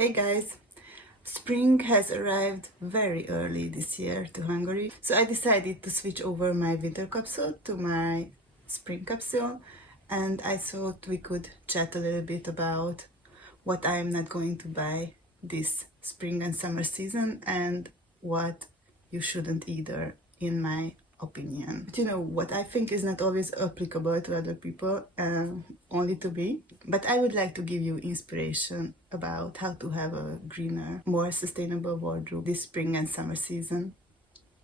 Hey guys! Spring has arrived very early this year to Hungary, so I decided to switch over my winter capsule to my spring capsule, and I thought we could chat a little bit about what I am not going to buy this spring and summer season and what you shouldn't either, in my opinion. But you know, what I think is not always applicable to other people, only to me. But I would like to give you inspiration about how to have a greener, more sustainable wardrobe this spring and summer season.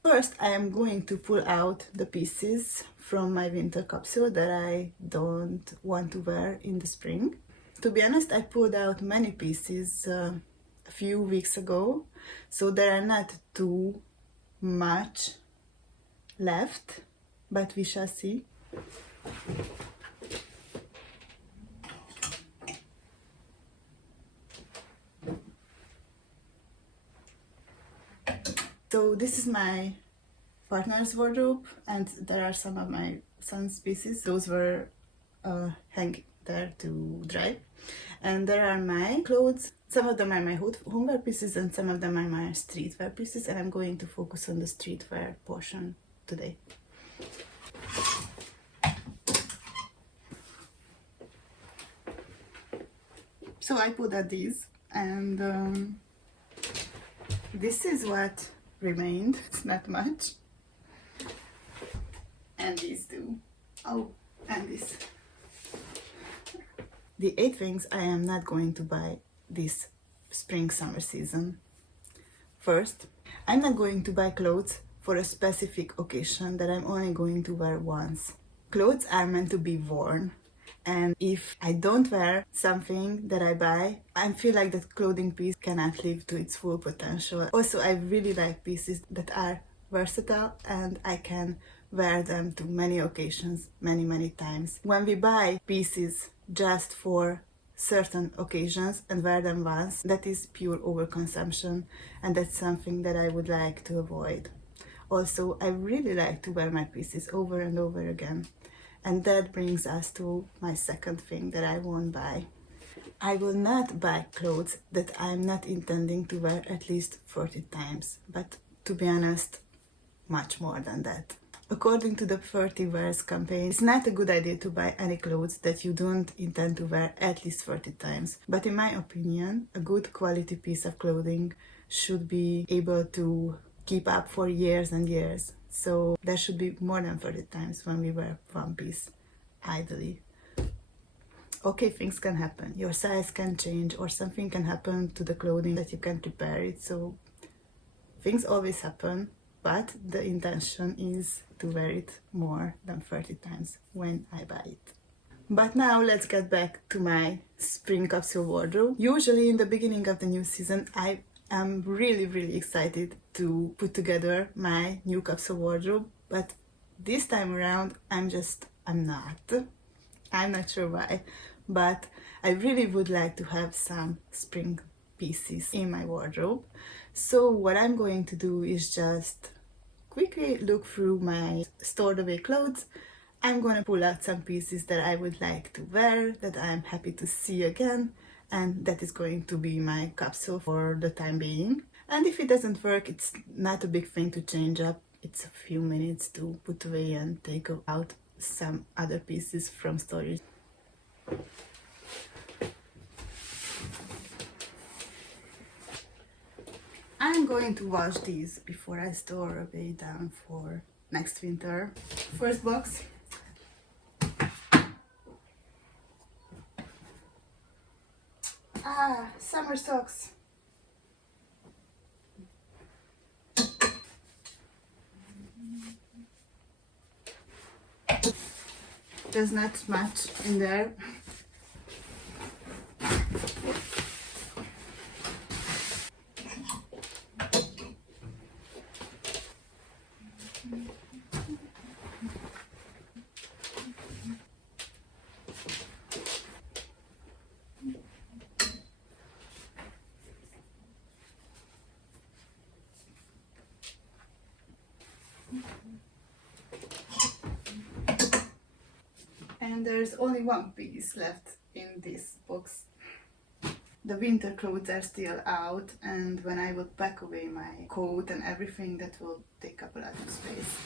First, I am going to pull out the pieces from my winter capsule that I don't want to wear in the spring. To be honest, I pulled out many pieces a few weeks ago, so there are not too much left, but we shall see. So this is my partner's wardrobe, and there are some of my son's pieces. Those were hanging there to dry. And there are my clothes. Some of them are my homewear pieces and some of them are my streetwear pieces, and I'm going to focus on the streetwear portion today. So I put out these, and this is what remained. It's not much. And these two. Oh, and this. The 8 things I am not going to buy this spring-summer season. First, I'm not going to buy clothes for a specific occasion that I'm only going to wear once. Clothes are meant to be worn, and if I don't wear something that I buy, I feel like that clothing piece cannot live to its full potential. Also, I really like pieces that are versatile and I can wear them to many occasions, many times. When we buy pieces just for certain occasions and wear them once, that is pure overconsumption, and that's something that I would like to avoid. Also, I really like to wear my pieces over and over again, and that brings us to my second thing that I won't buy. I will not buy clothes that I'm not intending to wear at least 40 times, but to be honest, much more than that. According to the 30 wears campaign, it's not a good idea to buy any clothes that you don't intend to wear at least 30 times. But in my opinion, a good quality piece of clothing should be able to keep up for years and years. So there should be more than 30 times when we wear one piece, ideally. Okay, things can happen. Your size can change or something can happen to the clothing that you can repair it. So things always happen, but the intention is to wear it more than 30 times when I buy it. But now let's get back to my spring capsule wardrobe. Usually in the beginning of the new season, I am really excited to put together my new capsule wardrobe, but this time around I'm not. I'm not sure why, but I really would like to have some spring pieces in my wardrobe. So what I'm going to do is just quickly look through my stored away clothes. I'm gonna pull out some pieces that I would like to wear, that I'm happy to see again, and that is going to be my capsule for the time being. And if it doesn't work, it's not a big thing to change up. It's a few minutes to put away and take out some other pieces from storage. I'm going to wash these before I store away them for next winter. First box. Summer socks. There's not much in there. And there's only one piece left in this box. the winter clothes are still out, and when I will pack away my coat and everything, that will take up a lot of space.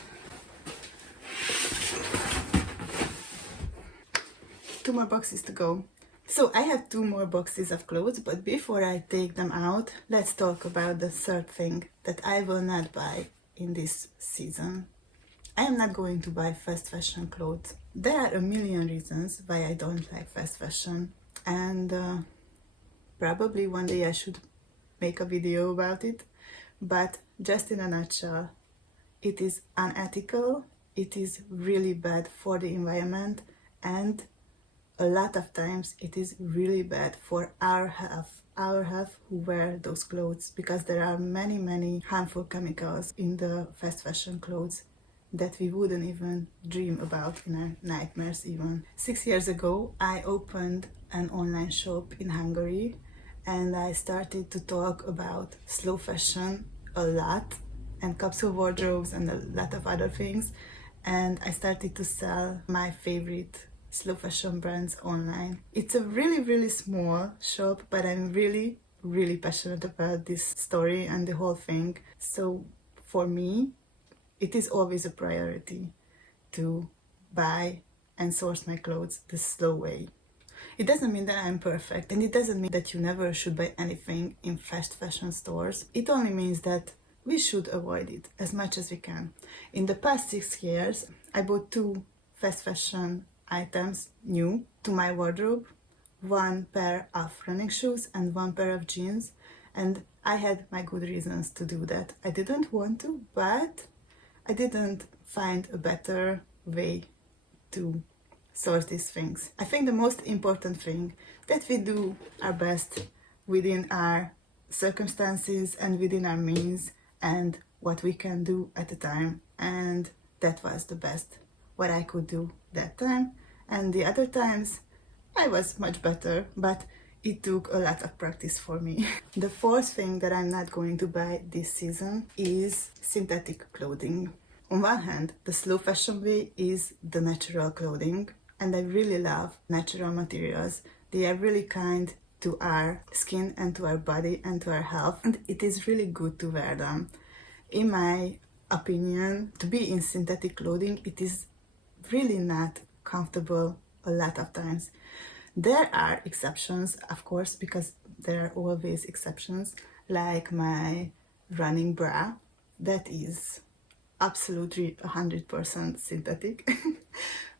2 more boxes to go. So I have 2 more boxes of clothes, but before I take them out, let's talk about the third thing that I will not buy in this season. I am not going to buy fast fashion clothes. There are a million reasons why I don't like fast fashion, and probably one day I should make a video about it, but just in a nutshell, it is unethical, it is really bad for the environment, and a lot of times it is really bad for our health who wear those clothes, because there are many harmful chemicals in the fast fashion clothes that we wouldn't even dream about in our nightmares even. 6 years ago, I opened an online shop in Hungary, and I started to talk about slow fashion a lot, and capsule wardrobes and a lot of other things, and I started to sell my favorite slow fashion brands online. It's a really small shop, but I'm really passionate about this story and the whole thing. So for me, it is always a priority to buy and source my clothes the slow way. It doesn't mean that I'm perfect, and it doesn't mean that you never should buy anything in fast fashion stores. It only means that we should avoid it as much as we can. In the past 6 years, I bought 2 fast fashion items new to my wardrobe, 1 pair of running shoes and 1 pair of jeans, and I had my good reasons to do that. I didn't want to, but I didn't find a better way to source these things. I think the most important thing that we do our best within our circumstances and within our means and what we can do at the time, and that was the best what I could do that time. And the other times I was much better, but it took a lot of practice for me. The fourth thing that I'm not going to buy this season is synthetic clothing. On one hand, the slow fashion way is the natural clothing, and I really love natural materials. They are really kind to our skin and to our body and to our health, and it is really good to wear them. In my opinion, to be in synthetic clothing, it is really not comfortable a lot of times. There are exceptions, of course, because there are always exceptions, like my running bra that is absolutely 100% synthetic.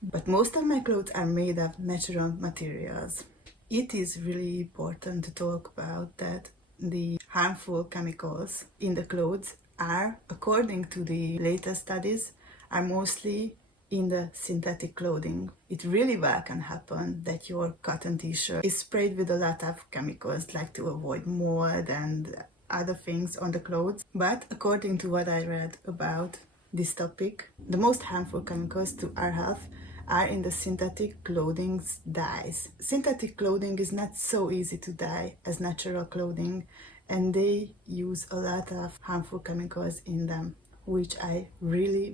But most of my clothes are made of natural materials. It is really important to talk about that the harmful chemicals in the clothes are, according to the latest studies, are mostly in the synthetic clothing. It really well can happen that your cotton t-shirt is sprayed with a lot of chemicals, like to avoid mold and other things on the clothes. But according to what I read about this topic, the most harmful chemicals to our health are in the synthetic clothing's dyes. Synthetic clothing is not so easy to dye as natural clothing, and they use a lot of harmful chemicals in them, which I really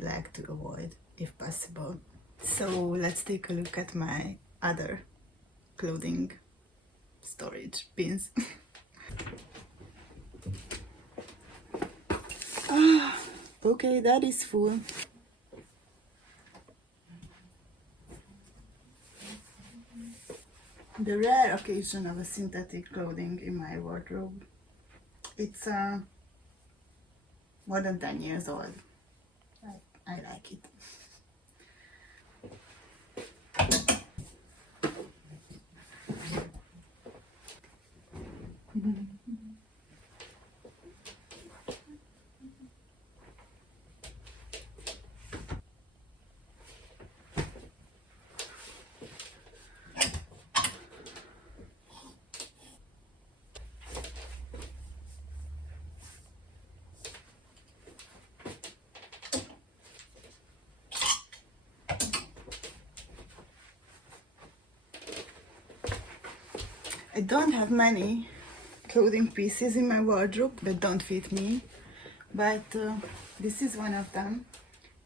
like to avoid if possible. So let's take a look at my other clothing storage bins. Okay, that is full. The rare occasion of a synthetic clothing in my wardrobe, it's more than 10 years old. I like it. I don't have many clothing pieces in my wardrobe that don't fit me, but this is one of them.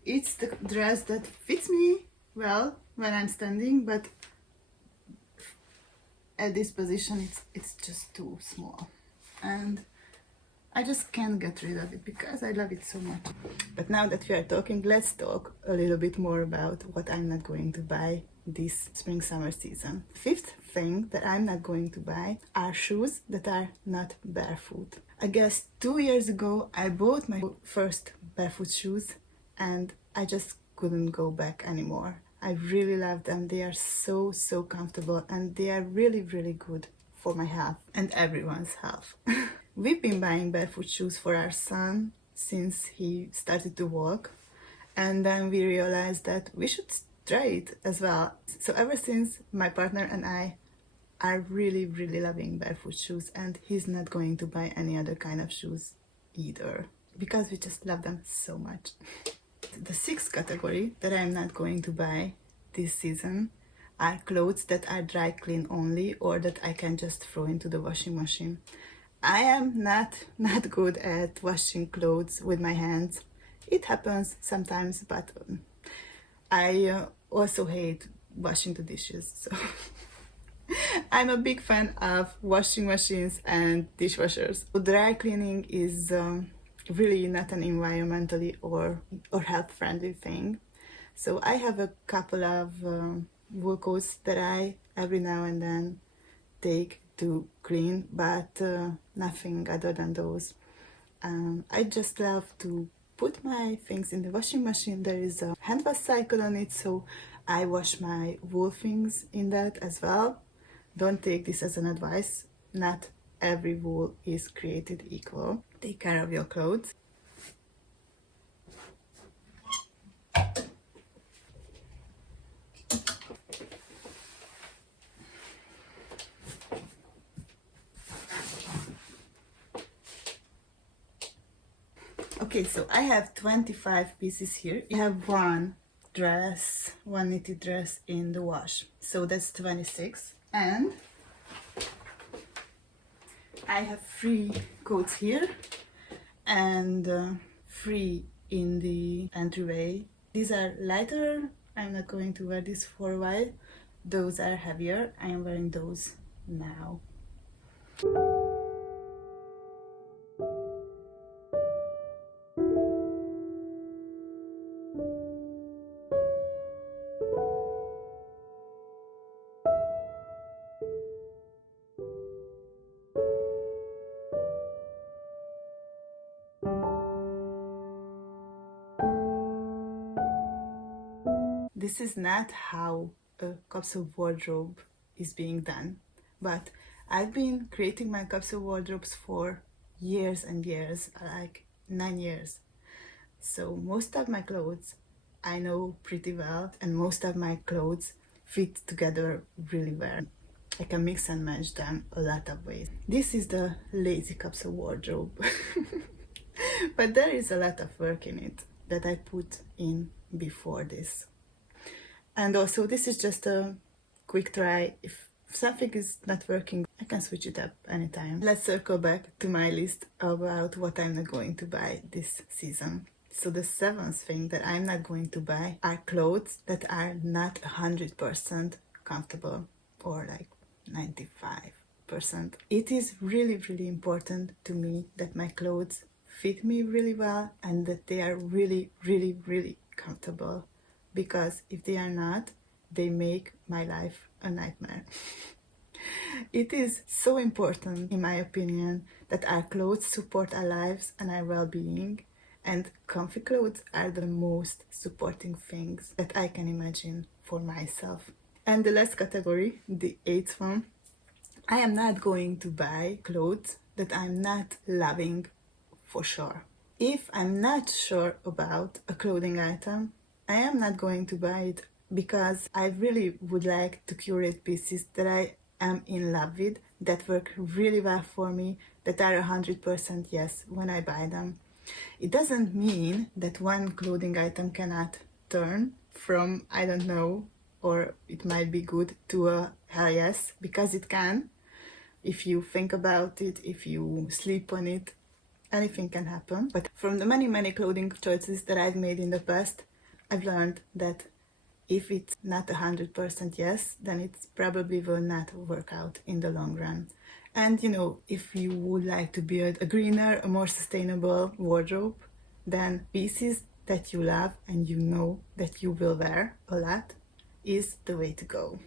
It's the dress that fits me well when I'm standing, but at this position it's just too small, and I just can't get rid of it because I love it so much. But now that we are talking, let's talk a little bit more about what I'm not going to buy this spring-summer season. Fifth thing that I'm not going to buy are shoes that are not barefoot. I guess 2 years ago I bought my first barefoot shoes and I just couldn't go back anymore. I really love them. They are so comfortable and they are really good for my health and everyone's health. We've been buying barefoot shoes for our son since he started to walk, and then we realized that we should try it as well. So ever since, my partner and I are really loving barefoot shoes, and he's not going to buy any other kind of shoes either because we just love them so much. The sixth category that I'm not going to buy this season are clothes that are dry clean only or that I can just throw into the washing machine. I am not good at washing clothes with my hands. It happens sometimes, but I also hate washing the dishes. So I'm a big fan of washing machines and dishwashers. Dry cleaning is really not an environmentally or health-friendly thing. So I have a couple of wool coats that I every now and then take to clean, but nothing other than those. I just love to put my things in the washing machine. There is a hand wash cycle on it, so I wash my wool things in that as well. Don't take this as an advice. Not every wool is created equal. Take care of your clothes. Okay, so I have 25 pieces here. I have one knitted dress in the wash. So that's 26. And I have 3 coats here and 3 in the entryway. These are lighter. I'm not going to wear this for a while. Those are heavier. I am wearing those now. This is not how a capsule wardrobe is being done, but I've been creating my capsule wardrobes for years and years, like 9 years. So most of my clothes I know pretty well, and most of my clothes fit together really well. I can mix and match them a lot of ways. This is the lazy capsule wardrobe, but there is a lot of work in it that I put in before this. And also, this is just a quick try. If something is not working, I can switch it up anytime. Let's circle back to my list about what I'm not going to buy this season. So the 7th thing that I'm not going to buy are clothes that are not 100% comfortable, or like 95%. It is really important to me that my clothes fit me really well and that they are really comfortable. Because if they are not, they make my life a nightmare. It is so important, in my opinion, that our clothes support our lives and our well-being, and comfy clothes are the most supporting things that I can imagine for myself. And the last category, the 8th one, I am not going to buy clothes that I'm not loving for sure. If I'm not sure about a clothing item, I am not going to buy it because I really would like to curate pieces that I am in love with, that work really well for me, that are 100% yes when I buy them. It doesn't mean that one clothing item cannot turn from, I don't know, or it might be good, to a hell yes, because it can. If you think about it, if you sleep on it, anything can happen. But from the many clothing choices that I've made in the past, I've learned that if it's not 100% yes, then it probably will not work out in the long run. And you know, if you would like to build a greener, a more sustainable wardrobe, then pieces that you love and you know that you will wear a lot is the way to go.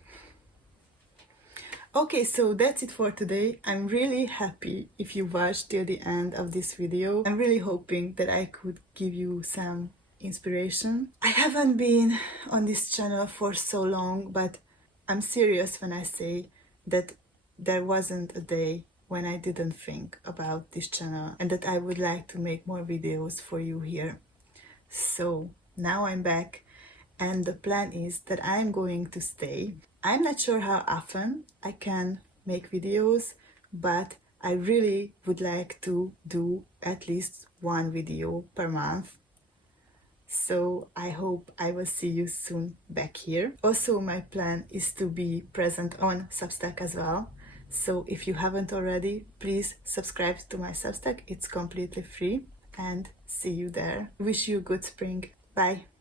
Okay, so that's it for today. I'm really happy if you watched till the end of this video. I'm really hoping that I could give you some inspiration. I haven't been on this channel for so long, but I'm serious when I say that there wasn't a day when I didn't think about this channel and that I would like to make more videos for you here. So now I'm back and the plan is that I'm going to stay. I'm not sure how often I can make videos, but I really would like to do at least one video per month. So I hope I will see you soon back here. Also, my plan is to be present on Substack as well. So if you haven't already, please subscribe to my Substack. It's completely free and see you there. Wish you a good spring. Bye.